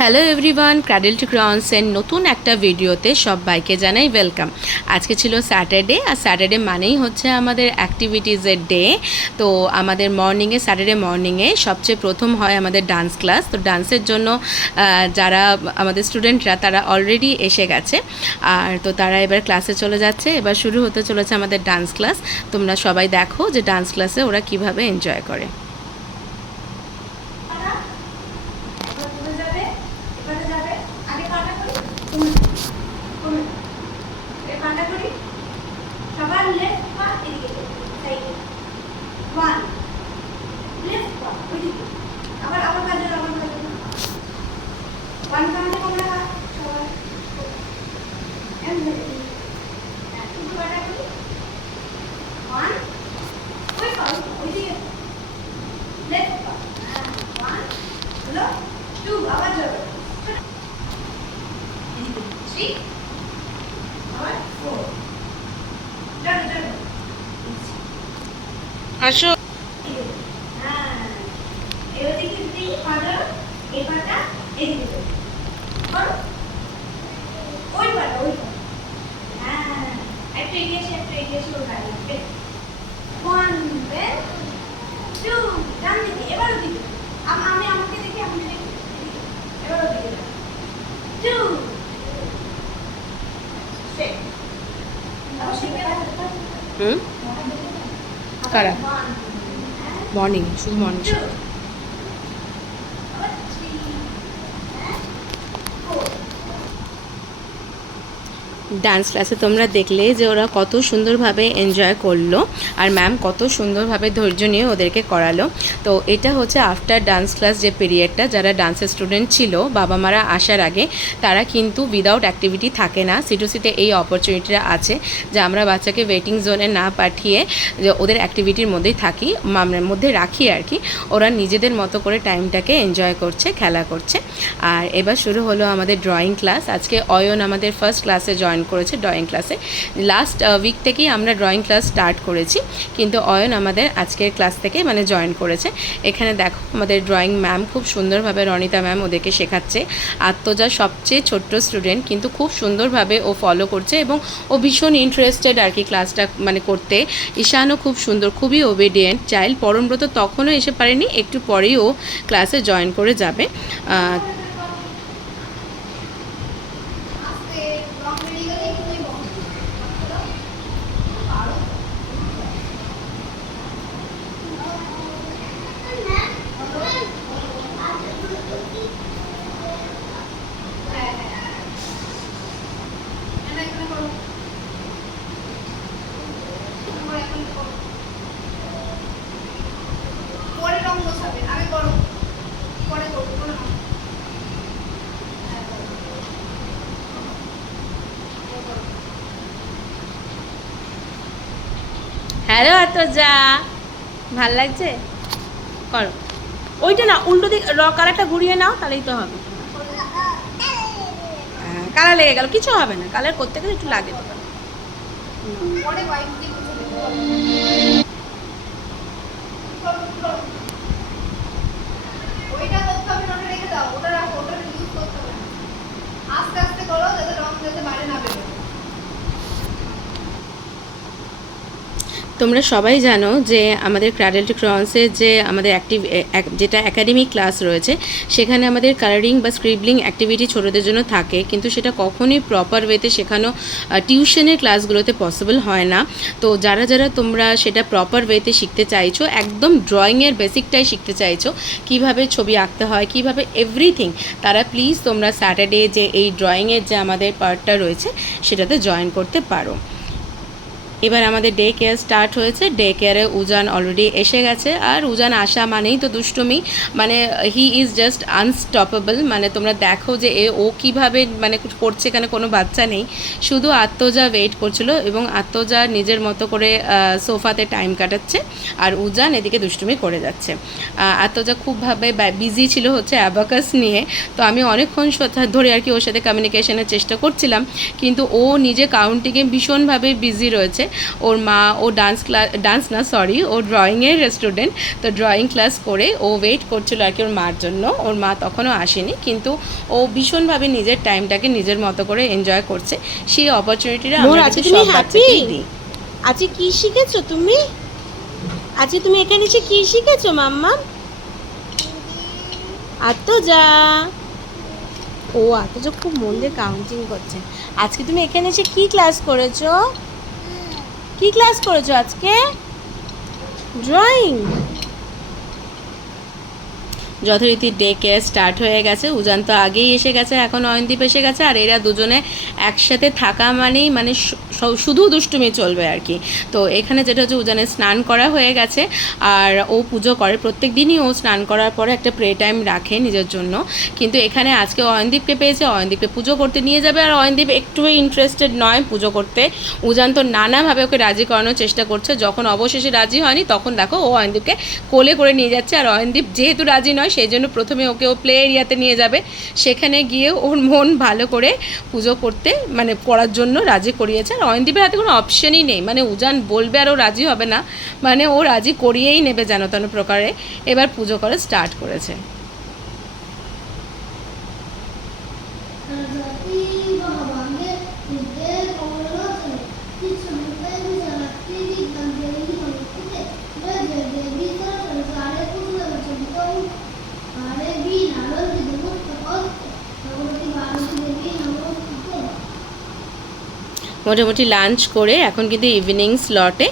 Hello everyone, cradle two ক্রাউন্সের নতুন একটা ভিডিওতে সবাইকে জানাই ওয়েলকাম। আজকে ছিল স্যাটারডে, আর স্যাটারডে মানেই হচ্ছে আমাদের অ্যাক্টিভিটিসের ডে। তো আমাদের স্যাটারডে মর্নিংয়ে সবচেয়ে প্রথম হয় আমাদের ডান্স ক্লাস। তো ডান্সের জন্য যারা আমাদের স্টুডেন্টরা তারা অলরেডি এসে গেছে, আর তো তারা এবার ক্লাসে চলে যাচ্ছে। এবার শুরু হতে চলেছে আমাদের ডান্স ক্লাস। তোমরা সবাই দেখো যে ডান্স ক্লাসে ওরা কীভাবে এনজয় করে। আসো কারা মর্নিং, শুধু মর্নিং। ডান্স ক্লাসে তোমরা দেখলে যে ওরা কত সুন্দরভাবে এনজয় করলো, আর ম্যাম কত সুন্দরভাবে ধৈর্য নিয়ে ওদেরকে করালো। তো এটা হচ্ছে আফটার ডান্স ক্লাস যে পিরিয়ডটা, যারা ডান্সের স্টুডেন্ট ছিল বাবা মারা আসার আগে, তারা কিন্তু উইদাউট অ্যাক্টিভিটি থাকে না। সিটুসিতে এই অপরচুনিটিটা আছে যে আমরা বাচ্চাকে ওয়েটিং জোনে না পাঠিয়ে যে ওদের অ্যাক্টিভিটির মধ্যেই থাকি, মধ্যে রাখি আর কি। ওরা নিজেদের মতো করে টাইমটাকে এনজয় করছে, খেলা করছে। আর এবার শুরু হলো আমাদের ড্রয়িং ক্লাস। আজকে অয়ন আমাদের ফার্স্ট ক্লাসে জয়েন করেছে ড্রয়িং ক্লাসে। লাস্ট উইক থেকেই আমরা ড্রয়িং ক্লাস স্টার্ট করেছি, কিন্তু অয়ন আমাদের আজকের ক্লাস থেকে জয়েন করেছে। এখানে দেখো আমাদের ড্রয়িং ম্যাম খুব সুন্দরভাবে, রনিতা ম্যাম ওদেরকে শেখাচ্ছে। আত্মজা সবচেয়ে ছোট্ট স্টুডেন্ট, কিন্তু খুব সুন্দরভাবে ও ফলো করছে এবং ও ভীষণ ইন্টারেস্টেড আর কি ক্লাসটা করতে। ঈশানও খুব সুন্দর, খুবই ওবেডিয়েন্ট চাইল্ড। পরমব্রত তখনও এসে পারেনি, একটু পরেই ও ক্লাসে জয়েন করে যাবে। হ্যালো আতজা, ভাল লাগছে? করো ওইটা না, উল্টো দিক কালারটা ঘুরিয়ে নাও, তাহলেই তো হবে। কালার লেগে গেল, কিছু হবে না, কালার করতে গেলে একটু লাগে তো। আস্তে আস্তে করো যাতে রং যাতে বাইরে না বেরোয়। তোমরা সবাই জানো যে আমাদের ক্র্যাডল টু ক্রাউন্সের যে আমাদের যেটা একাডেমিক ক্লাস রয়েছে, সেখানে আমাদের কালারিং বা স্ক্রিবলিং অ্যাক্টিভিটি ছোটোদের জন্য থাকে, কিন্তু সেটা কখনোই প্রপার ওয়েতে শেখানো টিউশনের ক্লাসগুলোতে পসিবল হয় না। তো যারা যারা তোমরা সেটা প্রপার ওয়েতে শিখতে চাইছো, একদম ড্রয়িংয়ের বেসিকটাই শিখতে চাইছো, কিভাবে ছবি আঁকতে হয়, কিভাবে এভরিথিং, তারা প্লিজ তোমরা স্যাটারডে যে এই ড্রয়িংয়ের যে আমাদের পার্টটা রয়েছে সেটাতে জয়েন করতে পারো। এবার আমাদের ডে কেয়ার স্টার্ট হয়েছে। ডে কেয়ারে উজান অলরেডি এসে গেছে, আর উজান আসা মানেই তো দুষ্টুমি, হি ইজ জাস্ট আনস্টপেবল। তোমরা দেখো যে ও কীভাবে করছে। এখানে কোনো বাচ্চা নেই, শুধু আত্মজা ওয়েট করছিল, এবং আত্মজা নিজের মতো করে সোফাতে টাইম কাটাচ্ছে, আর উজান এদিকে দুষ্টুমি করে যাচ্ছে। আত্মজা খুবভাবে বিজি ছিল হচ্ছে অ্যাবাকাস নিয়ে। তো আমি অনেকক্ষণ ধরে আর কি ওর সাথে কমিউনিকেশনের চেষ্টা করছিলাম, কিন্তু ও নিজে কাউন্টিংয়ে ভীষণভাবে বিজি রয়েছে। ওর মা ও ডান্স না সরি ও ড্রয়িংয়ের স্টুডেন্ট, তো ড্রয়িং ক্লাস করে ও ওয়েট করছিল আর কি ওর মার জন্য। ওর মা তখনও আসেনি, কিন্তু ও ভীষণভাবে নিজের টাইমটাকে নিজের মতো করে এনজয় করছে। সেই অপরচুনিটিটা আমরা সব বাচ্চাকেই দিই। আজকে কি শিখেছো তুমি? আজকে তুমি এখানে এসে কি শিখেছো মাম্মা? আত্মজা, ও আত্মজা খুব মন দিয়ে কাউন্টিং করছে। আজকে তুমি এখানে এসে কি ক্লাস করেছো? কি ক্লাস করেছো আজকে? ড্রয়িং। যথারীতি ডে কেয়ার স্টার্ট হয়ে গেছে। উজান তো আগেই এসে গেছে, এখন অয়নদীপ এসে গেছে, আর এরা দুজনে একসাথে থাকা মানেই মানে শুধু দুষ্টুমি চলবে আর কি। তো এখানে যেটা হচ্ছে উজানের স্নান করা হয়ে গেছে, আর ও পুজো করে প্রত্যেক দিনই। ও স্নান করার পরে একটা প্রে টাইম রাখে নিজের জন্য, কিন্তু এখানে আজকে অয়নদীপকে পেয়েছে, অয়নদীপকে পুজো করতে নিয়ে যাবে। আর অয়নদীপ একটুই ইন্টারেস্টেড নয় পুজো করতে। উজান তো নানাভাবে ওকে রাজি করানোর চেষ্টা করছে, যখন অবশেষে রাজি হয়নি তখন দেখো ও অয়নদীপকে কোলে করে নিয়ে যাচ্ছে। আর অয়নদীপ যেহেতু রাজি নয় সেই জন্য প্রথমে ওকে ও প্লে এরিয়াতে নিয়ে যাবে, সেখানে গিয়ে ওর মন ভালো করে পুজো করতে মানে করার জন্য রাজি করিয়েছে। আর অয়নদীপের হাতে কোনো অপশনই নেই, মানে উজান বলবে আর ও রাজি হবে না, মানে ও রাজি করিয়েই নেবে যেন তেন প্রকারে। এবার পুজো করা স্টার্ট করেছে। মোটামুটি লাঞ্চ করে এখন কিন্তু ইভিনিং স্লটে।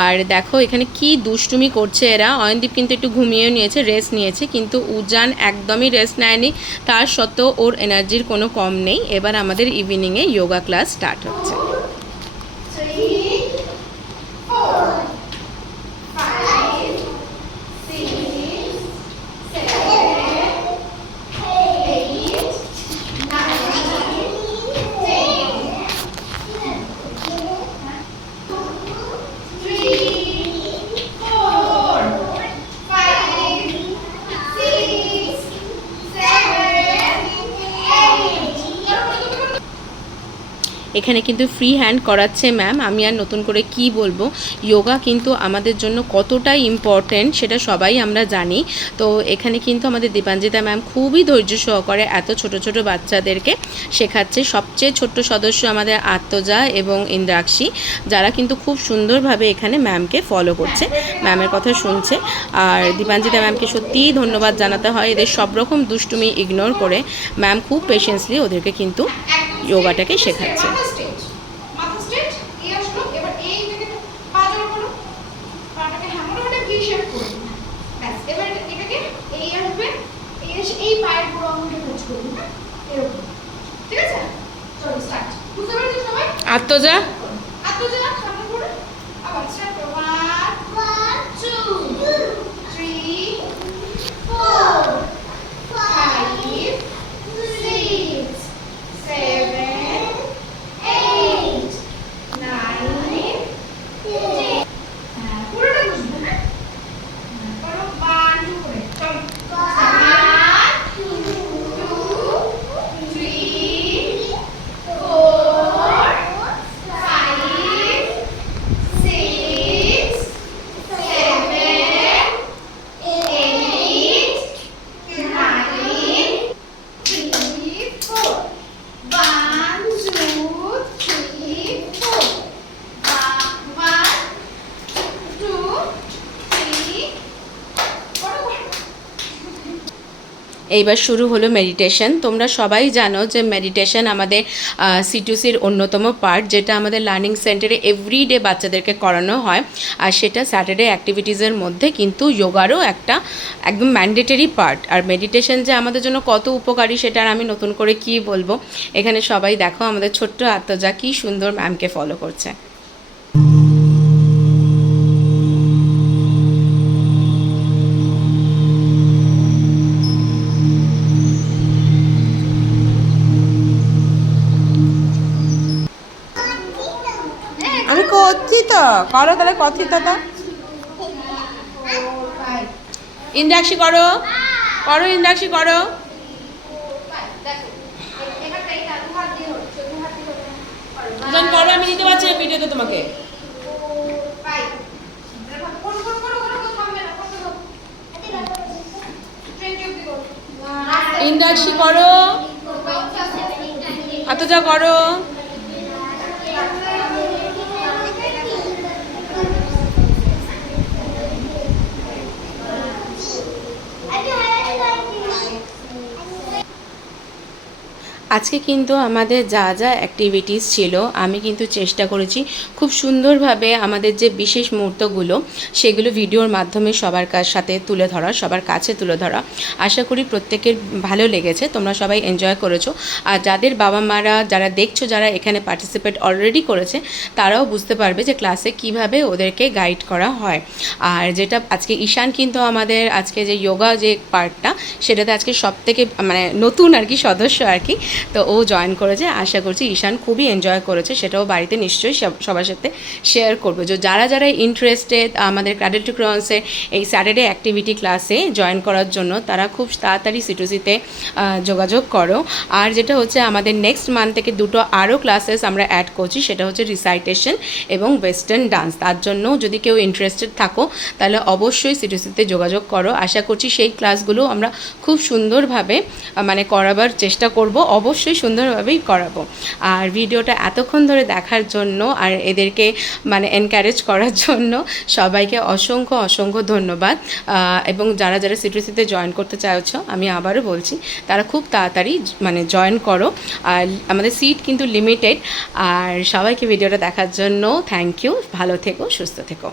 আর দেখো এখানে কি দুষ্টুমি করছে এরা। অয়নদীপ কিন্তু একটু ঘুমিয়েও নিয়েছে, রেস্ট নিয়েছে, কিন্তু উজান একদমই রেস্ট নেয়নি। তার সত্ত্বেও ওর এনার্জির কোনো কম নেই। এবার আমাদের ইভিনিংয়ে যোগা ক্লাস স্টার্ট হচ্ছে। এখানে কিন্তু ফ্রি হ্যান্ড করাচ্ছে ম্যাম। আমি আর নতুন করে কি বলবো, যোগা কিন্তু আমাদের জন্য কতটা ইম্পর্ট্যান্ট সেটা সবাই আমরা জানি। তো এখানে কিন্তু আমাদের দীপাঞ্জিতা ম্যাম খুবই ধৈর্য সহকারে এত ছোট ছোট বাচ্চাদেরকে শেখাচ্ছে। সবচেয়ে ছোট্ট সদস্য আমাদের আত্মজা এবং ইন্দ্রাক্ষী, যারা কিন্তু খুব সুন্দরভাবে এখানে ম্যামকে ফলো করছে, ম্যামের কথা শুনছে। আর দীপাঞ্জিতা ম্যামকে সত্যিই ধন্যবাদ জানাতে হয়, এদের সব রকম দুষ্টুমি ইগনোর করে ম্যাম খুব পেশেন্সলি ওদেরকে কিন্তু যোগাটাকে শেখাচ্ছে। আত্মজা এইবার শুরু হলো মেডিটেশন। তোমরা সবাই জানো যে মেডিটেশন আমাদের C2Cর অন্যতম পার্ট, যেটা আমাদের লার্নিং সেন্টারে এভরিডে বাচ্চাদেরকে করানো হয়। আর সেটা স্যাটারডে অ্যাক্টিভিটিসের মধ্যে কিন্তু যোগারও একটা একদম ম্যান্ডেটরি পার্ট। আর মেডিটেশন যে আমাদের জন্য কত উপকারী সেটা আর আমি নতুন করে কি বলবো। এখানে সবাই দেখো আমাদের ছোট্ট আত্মজা কি সুন্দর ম্যামকে ফলো করছে। আমি করছি তো, করো তাহলে কথিত তো। ইন্দ্রাক্ষী করো, করো ইন্দ্রাক্ষী করো। করো, আমি দিতে পারছি না ভিডিওতে তোমাকে। ইন্দাসি করো, যা করো। আজকে কিন্তু আমাদের যা যা অ্যাক্টিভিটিস ছিল আমি কিন্তু চেষ্টা করেছি খুব সুন্দরভাবে আমাদের যে বিশেষ মুহূর্তগুলো সেগুলো ভিডিওর মাধ্যমে সবার সাথে তুলে ধরা, সবার কাছে তুলে ধরা। আশা করি প্রত্যেকের ভালো লেগেছে, তোমরা সবাই এনজয় করেছো। আর যাদের বাবা মারা যারা দেখছো, যারা এখানে পার্টিসিপেট অলরেডি করেছে, তারাও বুঝতে পারবে যে ক্লাসে কিভাবে ওদেরকে গাইড করা হয়। আর যেটা আজকে ঈশান কিন্তু আমাদের আজকে যে যোগা যে পার্টটা, সেটাতে আজকে সবথেকে মানে নতুন আর কি সদস্য আর কি, তো ও জয়েন করেছে। আশা করছি ঈশান খুবই এনজয় করেছে, সেটাও বাড়িতে নিশ্চয়ই সবার সাথে শেয়ার করবে। যে যারা যারা ইন্টারেস্টেড আমাদের ক্র্যাডল টু ক্রন্সের এই স্যাটারডে অ্যাক্টিভিটি ক্লাসে জয়েন করার জন্য, তারা খুব তাড়াতাড়ি সিটুসিতে যোগাযোগ করো। আর যেটা হচ্ছে আমাদের নেক্সট মান্থ থেকে দুটো আরও ক্লাসেস আমরা অ্যাড করছি, সেটা হচ্ছে রিসাইটেশন এবং ওয়েস্টার্ন ডান্স। তার জন্য যদি কেউ ইন্টারেস্টেড থাকো তাহলে অবশ্যই সিটুসিতে যোগাযোগ করো। আশা করছি সেই ক্লাসগুলো আমরা খুব সুন্দরভাবে মানে করাবার চেষ্টা করব, অবশ্যই সুন্দরভাবেই করাবো। আর ভিডিওটা এতক্ষণ ধরে দেখার জন্য আর এদেরকে মানে এনকারেজ করার জন্য সবাইকে অসংখ্য অসংখ্য ধন্যবাদ। এবং যারা যারা সিটিসিতে জয়েন করতে চাইছো, আমি আবারও বলছি তারা খুব তাড়াতাড়ি মানে জয়েন করো। আর আমাদের সিট কিন্তু লিমিটেড। আর সবাইকে ভিডিওটা দেখার জন্য থ্যাংক ইউ। ভালো থেকো, সুস্থ থেকো।